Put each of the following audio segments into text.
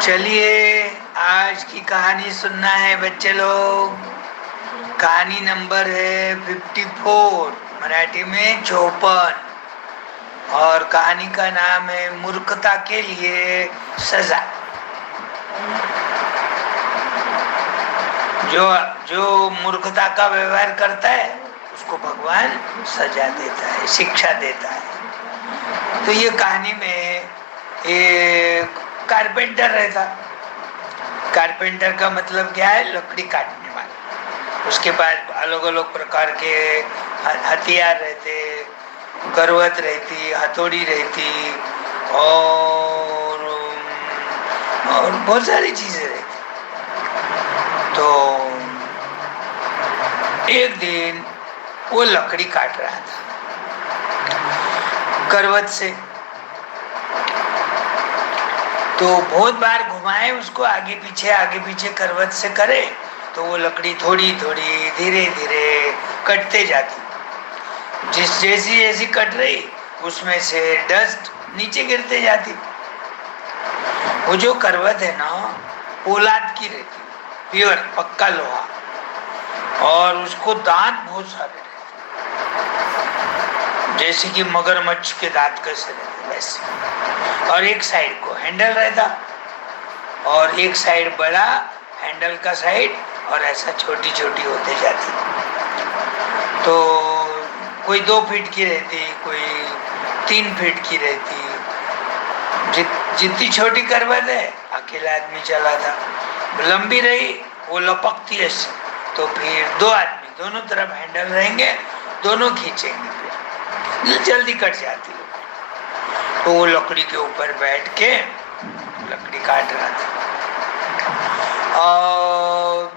चलिए आज की कहानी सुनना है बच्चे लोग। कहानी नंबर है 54, मराठी में 54, और कहानी का नाम है मूर्खता के लिए सजा। जो जो मूर्खता का व्यवहार करता है उसको भगवान सजा देता है, शिक्षा देता है। तो ये कहानी में एक कारपेंटर रहता। कारपेंटर का मतलब क्या है? लकड़ी काटने वाला। उसके पास अलग अलग प्रकार के हथियार रहते, करवत रहती, हथौड़ी रहती, और बहुत सारी चीजें रहती। तो एक दिन वो लकड़ी काट रहा था करवत से। तो बहुत बार घुमाए उसको, आगे पीछे करवत से करे तो वो लकड़ी थोड़ी थोड़ी धीरे धीरे कटते जाती। जैसी जैसी कट रही उसमें से डस्ट नीचे गिरते जाती। वो जो करवत है ना, पोलाद की रहती, प्योर पक्का लोहा, और उसको दांत बहुत सारे रहते, जैसे कि मगरमच्छ के दांत कैसे रहते वैसे। और एक साइड को हैंडल रहता, और एक साइड बड़ा हैंडल का साइड, और ऐसा छोटी छोटी होते जाती। तो कोई 2 फीट की रहती, कोई 3 फीट की रहती। जितनी छोटी करवत है अकेला आदमी चला था, लंबी रही वो लपकती ऐसे, तो फिर 2 आदमी दोनों तरफ हैंडल रहेंगे, दोनों खींचेंगे, फिर जल्दी कट जाती। तो वो लकड़ी के ऊपर बैठ के लकड़ी काट रहा था। और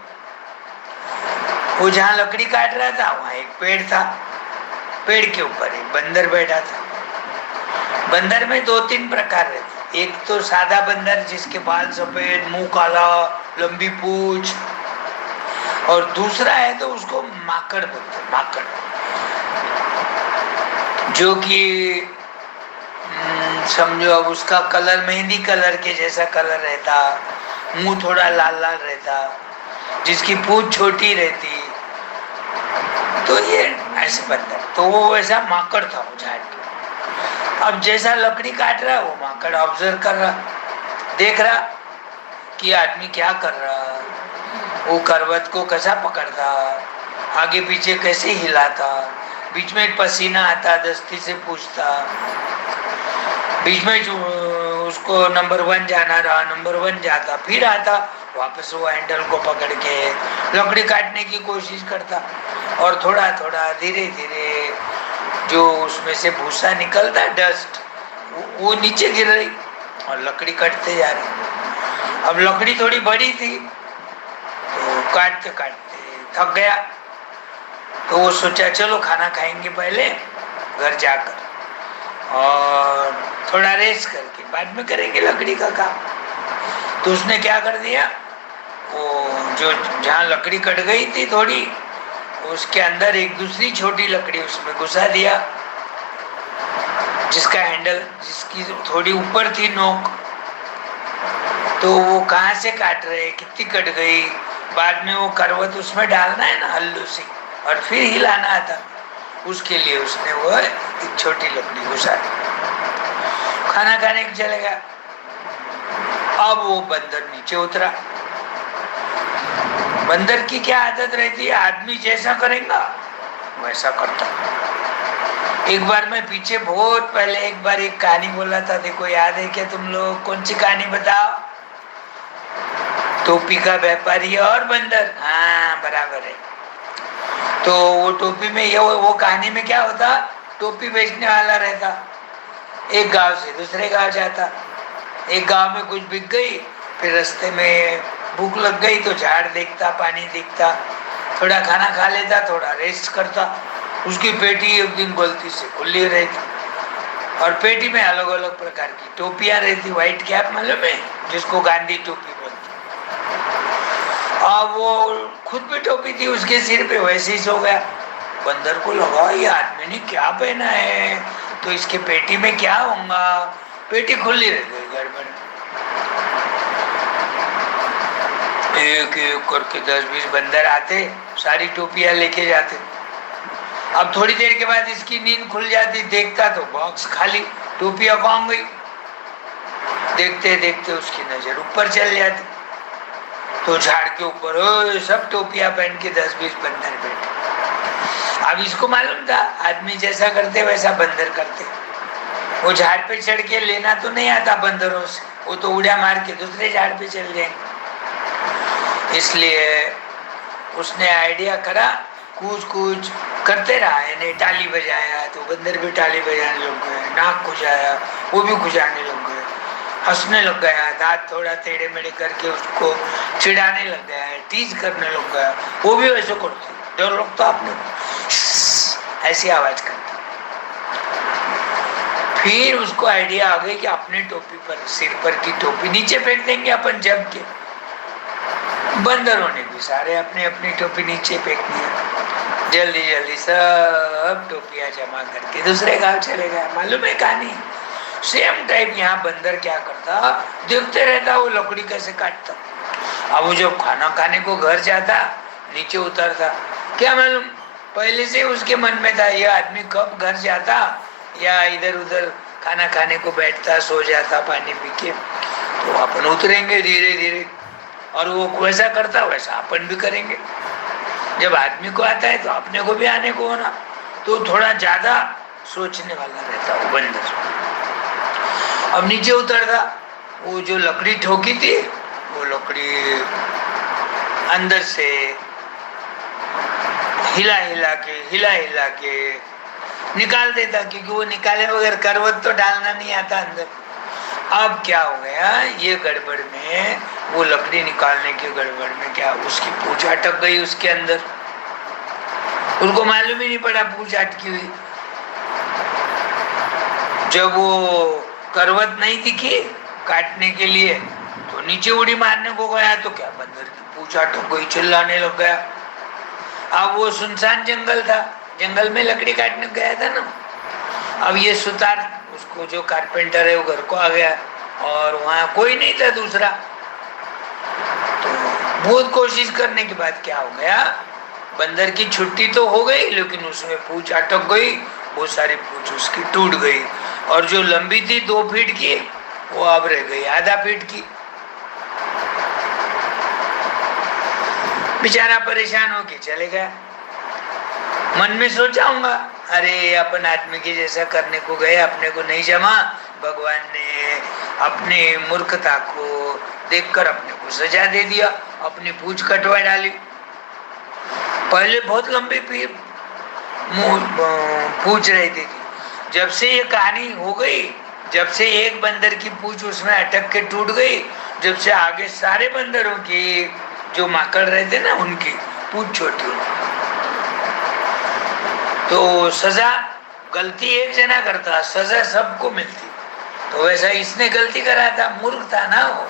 वो जहाँ लकड़ी काट रहा था वहाँ एक पेड़ था। पेड़ के ऊपर एक बंदर बैठा था। बंदर में 2-3 प्रकार रहते। एक तो सादा बंदर जिसके बाल सफेद, मुंह काला, लंबी पूंछ, और दूसरा है तो उसको माकड़ बोलते, माकड़, जो कि समझो अब उसका कलर मेहंदी कलर के जैसा कलर रहता, मुंह थोड़ा लाल लाल रहता, जिसकी पूंछ छोटी रहती। तो ये ऐसे बंदर, तो वो वैसा माकड़ था वो झाड़ के। अब जैसा लकड़ी काट रहा वो माकड़ ऑब्जर्व कर रहा, देख रहा कि आदमी क्या कर रहा, वो करवत को कैसा पकड़ता, आगे पीछे कैसे हिलाता, बीच में पसीना आता, दस्ती से पूछता, बीच में उसको नंबर 1 जाना रहा, नंबर 1 जाता, फिर आता वापस वो हैंडल को पकड़ के लकड़ी काटने की कोशिश करता। और थोड़ा थोड़ा धीरे धीरे जो उसमें से भूसा निकलता, डस्ट, वो नीचे गिर रही और लकड़ी कटते जा रही। अब लकड़ी थोड़ी बड़ी थी तो काटते काटते थक गया, तो वो सोचा चलो खाना खाएंगे पहले घर जाकर, और थोड़ा रेस्ट करके बाद में करेंगे लकड़ी का काम। तो उसने क्या कर दिया, वो जो जहाँ लकड़ी कट गई थी थोड़ी, उसके अंदर एक दूसरी छोटी लकड़ी उसमें घुसा दिया, जिसका हैंडल, जिसकी थोड़ी ऊपर थी नोक। तो वो कहाँ से काट रहे, कितनी कट गई, बाद में वो करवत उसमें डालना है ना हल्लू से, और फिर हिलाना था, उसके लिए उसने वो एक छोटी लकड़ी घुसा दी। खाना खाने के चले गया। अब वो बंदर नीचे उतरा। बंदर की क्या आदत रहती है, आदमी जैसा करेगा वैसा करता। एक बार मैं पीछे बहुत पहले एक बार एक कहानी बोला था, देखो याद है क्या तुम लोग? कौन सी कहानी बताओ? टोपी का व्यापारी और बंदर, हाँ बराबर है। तो वो टोपी में ये वो कहानी में क्या होता, टोपी बेचने वाला रहता, एक गांव से दूसरे गांव जाता। एक गांव में कुछ बिक गई, फिर रास्ते में भूख लग गई तो झाड़ देखता, पानी दिखता, थोड़ा खाना खा लेता, थोड़ा रेस्ट करता। उसकी पेटी एक दिन गलती से खुली रहती, और पेटी में अलग अलग प्रकार की टोपियां रहती, व्हाइट कैप मालूम है जिसको गांधी टोपी बोलते। अब वो खुद भी टोपी थी उसके सिर पे, वैसे ही सो गया। बंदर को लगा ये आदमी ने क्या पहना है, तो इसके पेटी में क्या होगा, पेटी खुली रह गई, गड़बड़। एक एक करके 10-20 बंदर आते, सारी टोपियां लेके जाते। अब थोड़ी देर के बाद इसकी नींद खुल जाती, देखता तो बॉक्स खाली, टोपियां कौन गई। देखते देखते उसकी नजर ऊपर चल जाती, तो झाड़ के ऊपर सब टोपियां पहन के 10-20 बंदर बैठे। अब इसको मालूम था आदमी जैसा करते वैसा बंदर करते। वो झाड़ पे चढ़ के लेना तो नहीं आता बंदरों से, वो तो उड़ा मार के दूसरे झाड़ पे चल जाएंगे। इसलिए उसने आइडिया करा, कूच कूच करते रहा, यानी ताली बजाया तो बंदर भी ताली बजाने लग गए, नाक खुजाया वो भी खुजाने लग गए, हंसने लग गया, दांत थोड़ा टेढ़े मेढ़े करके उसको चिढ़ाने लग गया, टीज करने लग गया, वो भी वैसे करते। डर लगता आपने, ऐसी आवाज करता। फिर उसको आइडिया आ गई कि अपने टोपी पर, सिर पर की टोपी नीचे फेंक देंगे अपन जम के। बंदरों ने भी सारे अपने अपनी टोपी नीचे फेंक दिया। जल्दी जल्दी सब टोपियां जमा करके दूसरे गांव चले गए। मालूम है कहानी? सेम टाइप यहाँ बंदर क्या करता, देखते रहता वो लकड़ी कैसे काटता। अब वो जब खाना खाने को घर जाता, नीचे उतरता, क्या मालूम पहले से उसके मन में था ये आदमी कब घर जाता या इधर उधर खाना खाने को बैठता, सो जाता पानी पी के, तो अपन उतरेंगे धीरे धीरे। और वो वैसा करता वैसा अपन भी करेंगे। जब आदमी को आता है तो अपने को भी आने को होना, तो थोड़ा ज्यादा सोचने वाला रहता वो बंदर। अब नीचे उतरता, वो जो लकड़ी ठोकी थी वो लकड़ी अंदर से हिला हिला के निकाल देता, क्योंकि वो निकाले बगैर करवट तो डालना नहीं आता अंदर। अब क्या हो गया, ये गड़बड़ में, वो लकड़ी निकालने की गड़बड़ में क्या उसकी पूंछ अटक गई उसके अंदर। उनको मालूम ही नहीं पड़ा पूंछ अटकी हुई। जब वो करवट नहीं दिखी काटने के लिए तो नीचे उड़ी मारने को गया, तो क्या बंदर की पूंछ अटक गई, चिल्लाने लग गया। अब वो सुनसान जंगल था, जंगल में लकड़ी काटने गया था ना। अब ये सुतार, उसको जो कारपेंटर है वो घर को आ गया और वहाँ कोई नहीं था दूसरा। तो बहुत कोशिश करने के बाद क्या हो गया, बंदर की छुट्टी तो हो गई लेकिन उसमें पूंछ अटक गई, बहुत सारी पूंछ उसकी टूट गई। और जो लंबी थी 2 फीट की वो अब रह गई आधा फीट की। बेचारा परेशान होके चले गया। मन में सोचा होगा, अरे अपन आदमी के जैसा करने को गए, अपने को नहीं जमा, भगवान ने अपने मूर्खता को देखकर अपने को सजा दे दिया, अपनी पूंछ कटवा डाली। पहले बहुत लंबी पूंछ रहती थी, जब से ये कहानी हो गई, जब से एक बंदर की पूंछ उसमें अटक के टूट गई, जब से आगे सारे बंदरों की जो माकड़ रहते ना उनकी पूंछ छोटी हुई। तो सजा, गलती एक जना करता, सजा सबको मिलती। तो वैसा इसने गलती करा था, मूर्ख था ना वो।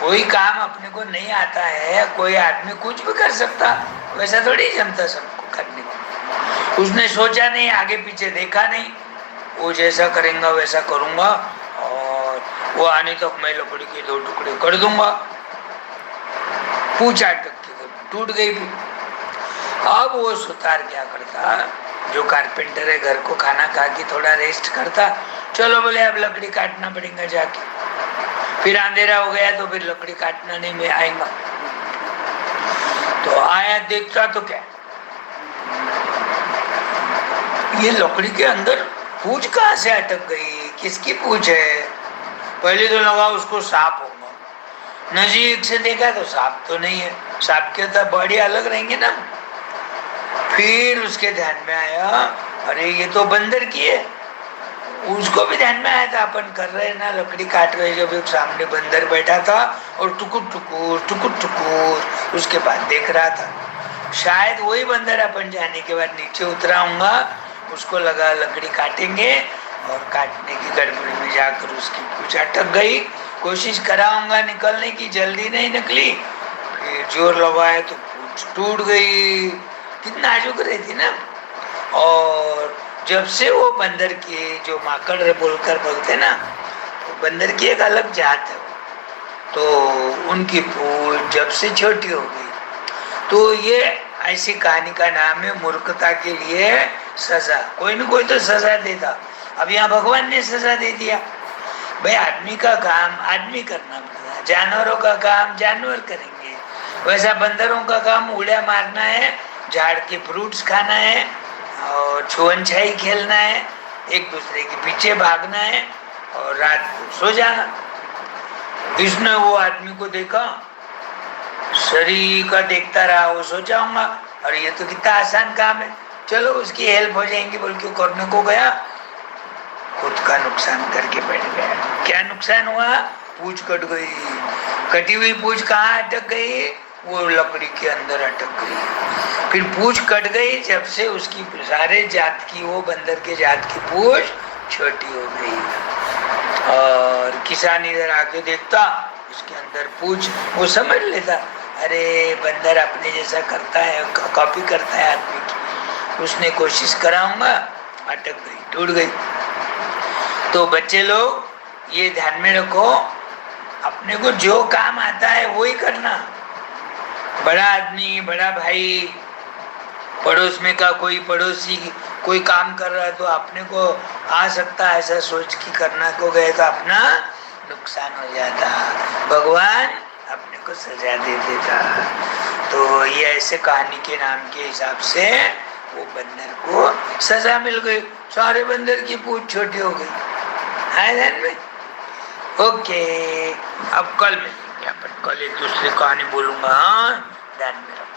कोई काम अपने को नहीं आता है, कोई आदमी कुछ भी कर सकता, वैसा थोड़ी जमता सबको करने को। उसने सोचा नहीं, आगे पीछे देखा नहीं, वो जैसा करेगा वैसा करूंगा और वो आने तक मैं लकड़ी के 2 टुकड़े कर दूंगा। पूंछ अटक के टूट गई भी। अब वो सुतार क्या करता, जो कारपेंटर है घर को खाना खा के थोड़ा रेस्ट करता, चलो बोले अब लकड़ी काटना पड़ेगा जाके। फिर अंधेरा हो गया तो फिर लकड़ी काटना नहीं मैं आएगा। तो आया, देखता तो क्या, ये लकड़ी के अंदर पूंछ कहाँ से अटक गई, किसकी पूंछ है। पहले तो लगा उसको सांप होगा, नजीक से देखा तो सांप तो नहीं है, सांप के तो बॉडी अलग रहेंगे ना। फिर उसके ध्यान में आया, अरे ये तो बंदर की है। उसको भी ध्यान में आया था अपन कर रहे ना लकड़ी काट रहे, जब एक सामने बंदर बैठा था और टुकुर टुकुर उसके बाद देख रहा था। शायद वही बंदर अपन जाने के बाद नीचे उतराऊंगा, उसको लगा लकड़ी काटेंगे और काटने की गड़बड़ी में जाकर उसकी पूंछ अटक गई। कोशिश कराऊंगा निकलने की, जल्दी नहीं निकली, फिर जोर लगाया तो पूंछ टूट गई। कितना नाजुक रहती ना। और जब से वो बंदर की जो माकड़ बोलकर बोलते ना, तो बंदर की एक अलग जात है, तो उनकी पूंछ पूंछ जब से छोटी हो गई। तो ये ऐसी कहानी का नाम है मूर्खता के लिए सजा। कोई न कोई तो सजा देता। अब यहाँ भगवान ने सजा दे दिया। भाई आदमी का काम आदमी करना पड़ता, जानवरों का काम जानवर करेंगे। वैसा बंदरों का काम उड़िया मारना है, झाड़ के फ्रूट्स खाना है और छुअन छाई खेलना है, एक दूसरे के पीछे भागना है और रात को सो जाना। इसने वो आदमी को देखा, शरीर का देखता रहा, वो सोचा होगा और ये तो कितना आसान काम है, चलो उसकी हेल्प हो जाएंगी बोल के करने को गया, खुद का नुकसान करके बैठ गया। क्या नुकसान हुआ? पूंछ कट गई। कटी हुई पूंछ कहाँ अटक गई? वो लकड़ी के अंदर अटक गई। फिर पूंछ कट गई, जब से उसकी सारे जात की, वो बंदर के जात की पूंछ छोटी हो गई। और किसान इधर आके देखता, उसके अंदर पूंछ, वो समझ लेता अरे बंदर अपने जैसा करता है, कॉपी करता है आदमी की। उसने कोशिश कराऊंगा, अटक गई, टूट गई। तो बच्चे लोग ये ध्यान में रखो, अपने को जो काम आता है वो ही करना। बड़ा आदमी, बड़ा भाई, पड़ोस में का कोई पड़ोसी कोई काम कर रहा है तो अपने को आ सकता है ऐसा सोच के करना को गए तो अपना नुकसान हो जाता। भगवान अपने को सजा दे देता। तो ये ऐसे कहानी के नाम के हिसाब से वो बंदर को सजा मिल गई। सारे बंदर की पूंछ छोटी हो गई। है ध्यान में? ओके, अब कल मिलेंगे अपन। कल एक दूसरी कहानी बोलूंगा। हाँ, ध्यान में रखो।